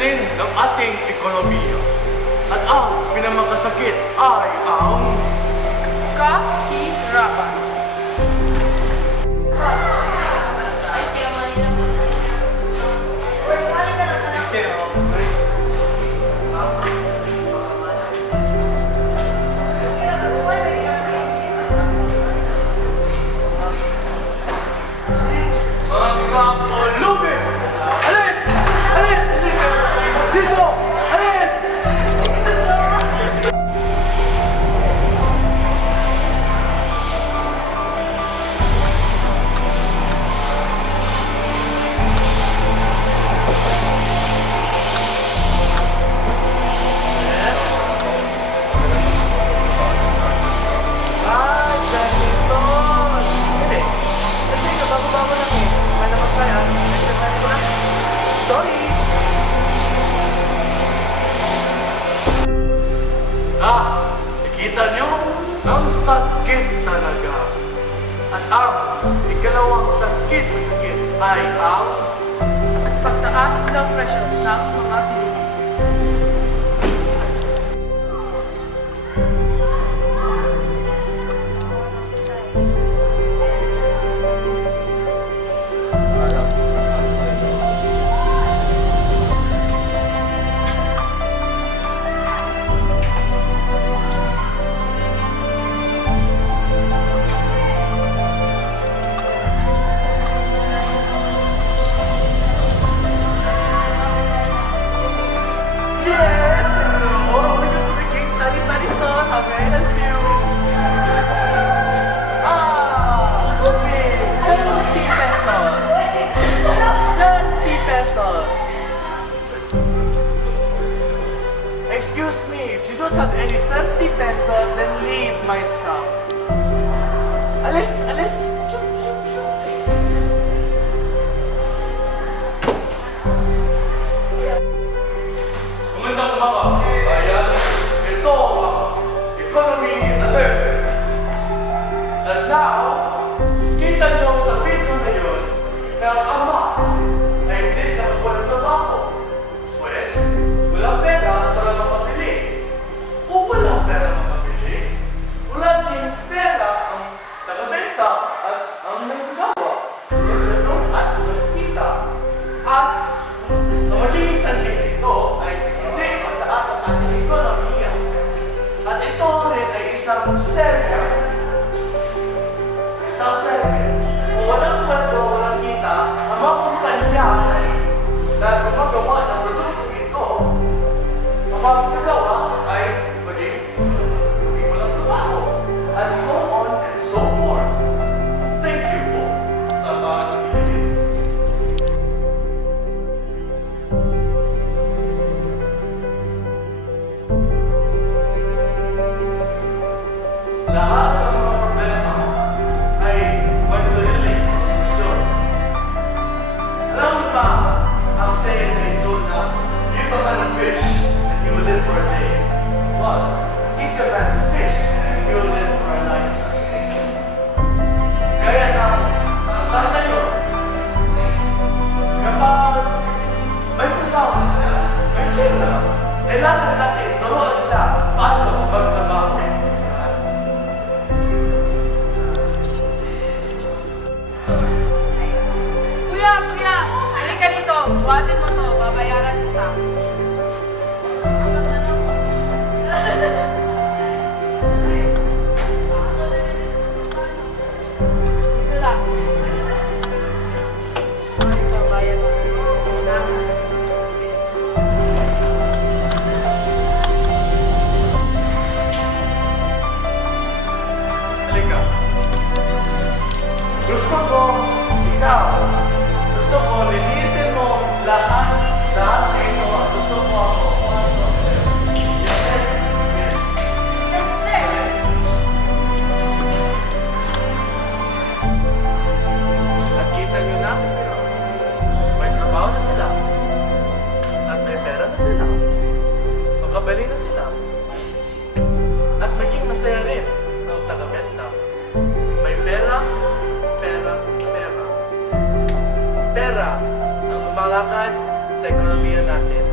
suliranin ng ating ekonomiya. At ang pinamagkasakit ay ang kahirapan. mga pulubi! Alis! Alis! Hindi kayo nakalipas dito! Alis! Nakita nyo? Ang sakit talaga. At ang ikalawang sakit na sakit ay ang Pagtaas ng presyo ng mga bilihin. Excuse me, if you don't have any 30 pesos, then leave my shop. Alis, alis. Shoop, shoop, shoop. Magandang umaga, bayan. Ito ang Economy Alert. And now, kita nyo sa video na yun na ang ama ay hindi nakakuha ng trabaho. Pues, walang pera para mapabili. Kung walang pera mapabili, wala din pera ang taga-benta at ang nagagawa. Kasi doon at kita. At ang magiging sanhin nito ay hindi mataas ang ating ekonomiya. At ito rin ay isang serya. Isang serya. Kung walang sweldo, walang kita, ang mga kumpanya na gumagawa ng produkto ito, ang mga ginagawa ay maging walang trabaho. And so on and so forth. Thank you po sa mga nakikinig. Lahat ng mga problema ay may sariling solusyon. Alam mo ba ang saying na ito na give a man a fish and he will live for a day? But teach a man to fish and he will live for a lifetime. Kaya na, nakakata nyo, kapag may trabaho na siya, may pera, kailangan natin turuan siya paano magtrabaho. Kuya, kuya! Halika dito. Buhatin mo to. Babayaran kita. Dito lang. Ito, bayad mo. Halika. Gusto ko, ikaw, gusto ko, linisin mo lahat na ito at gusto ko ako. Yes, yes. Yes, sir! Nakita nyo na, may trabaho na sila. At may pera na sila. Makabali na sila. At maging masaya rin ang taga-benta. May pera, pera, pera. Pera na lumalakad sa ekonomiya natin.